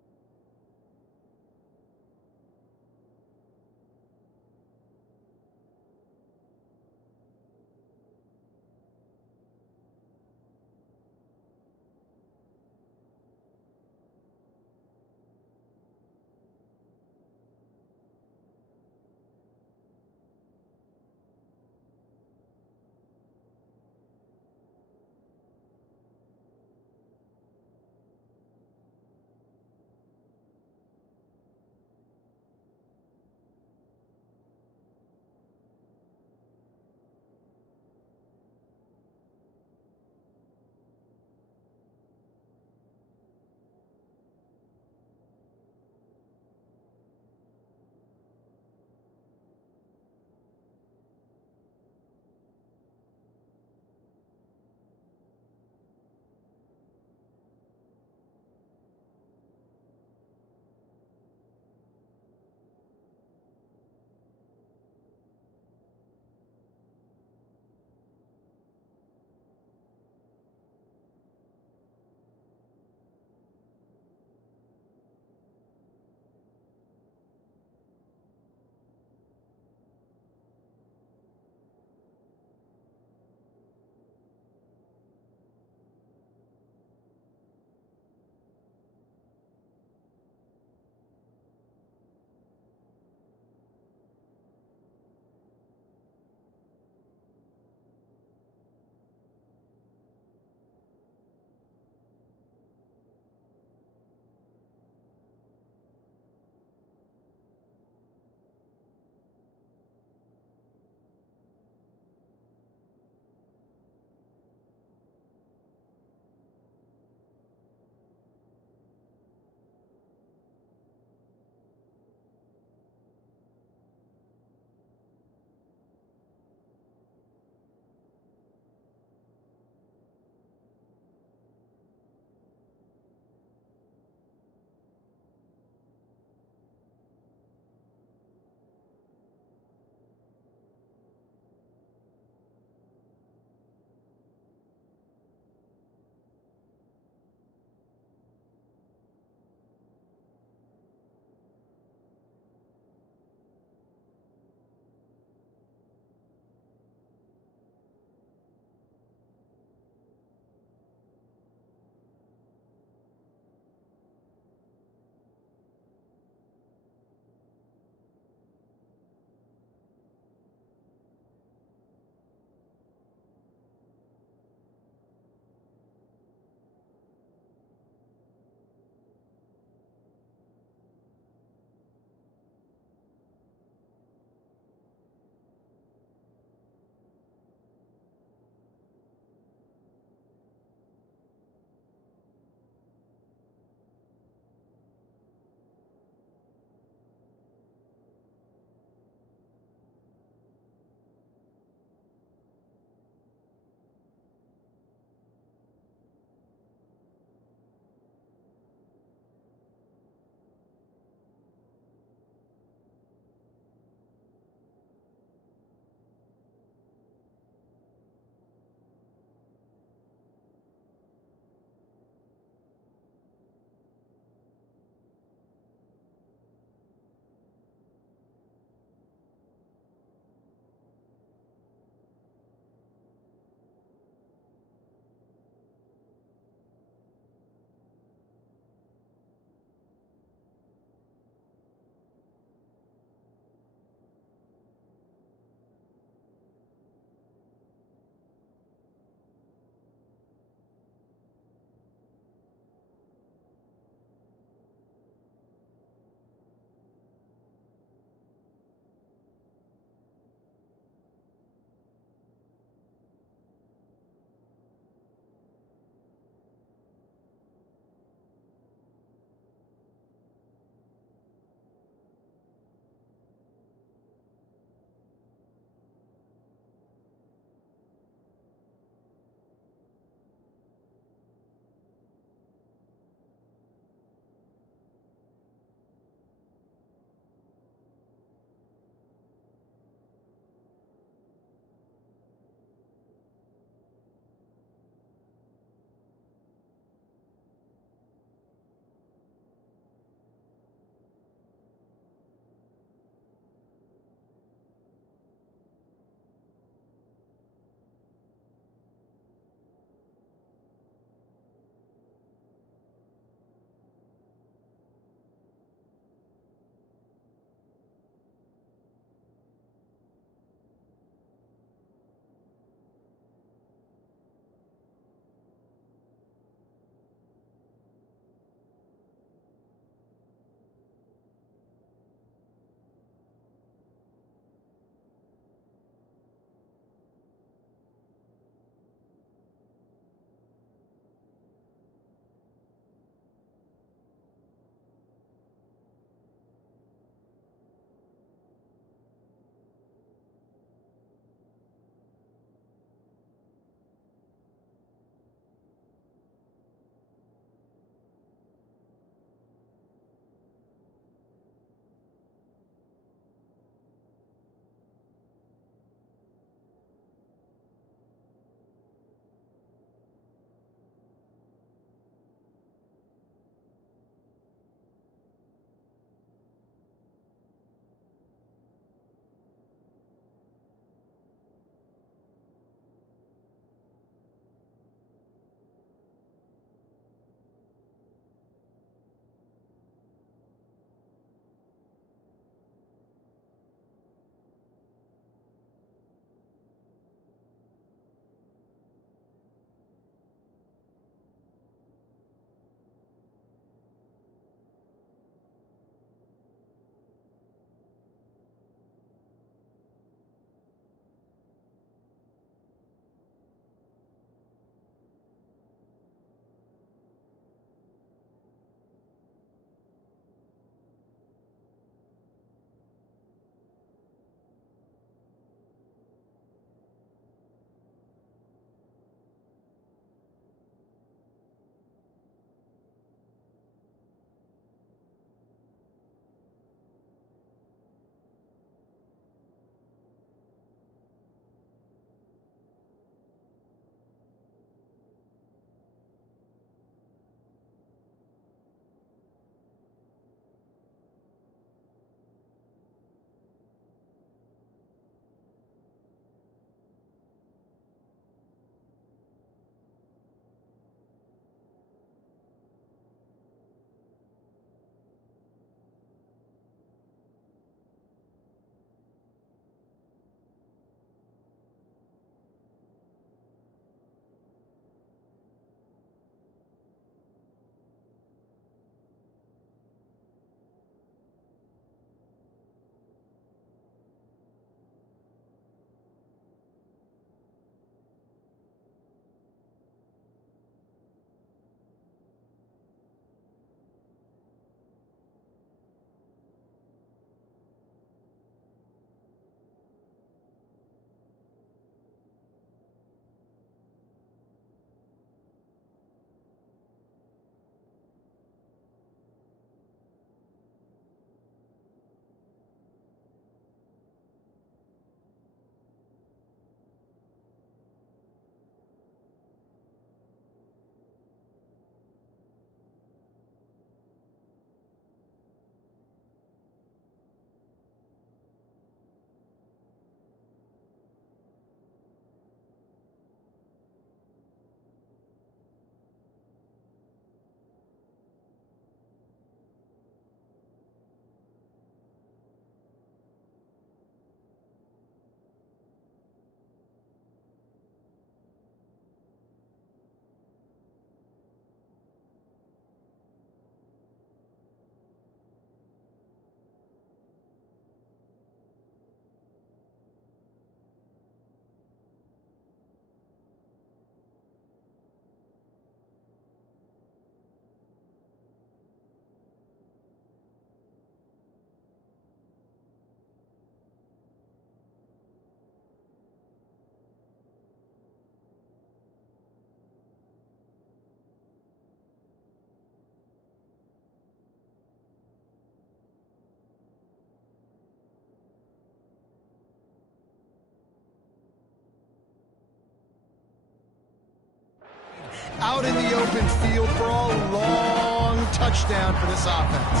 field for a long touchdown for this offense.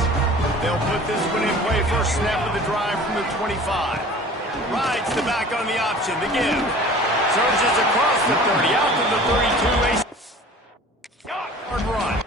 They'll put this one in play. First snap of the drive from the 25. Rides the back on the option. The give. Surges across the 30, out to the 32. A yard run.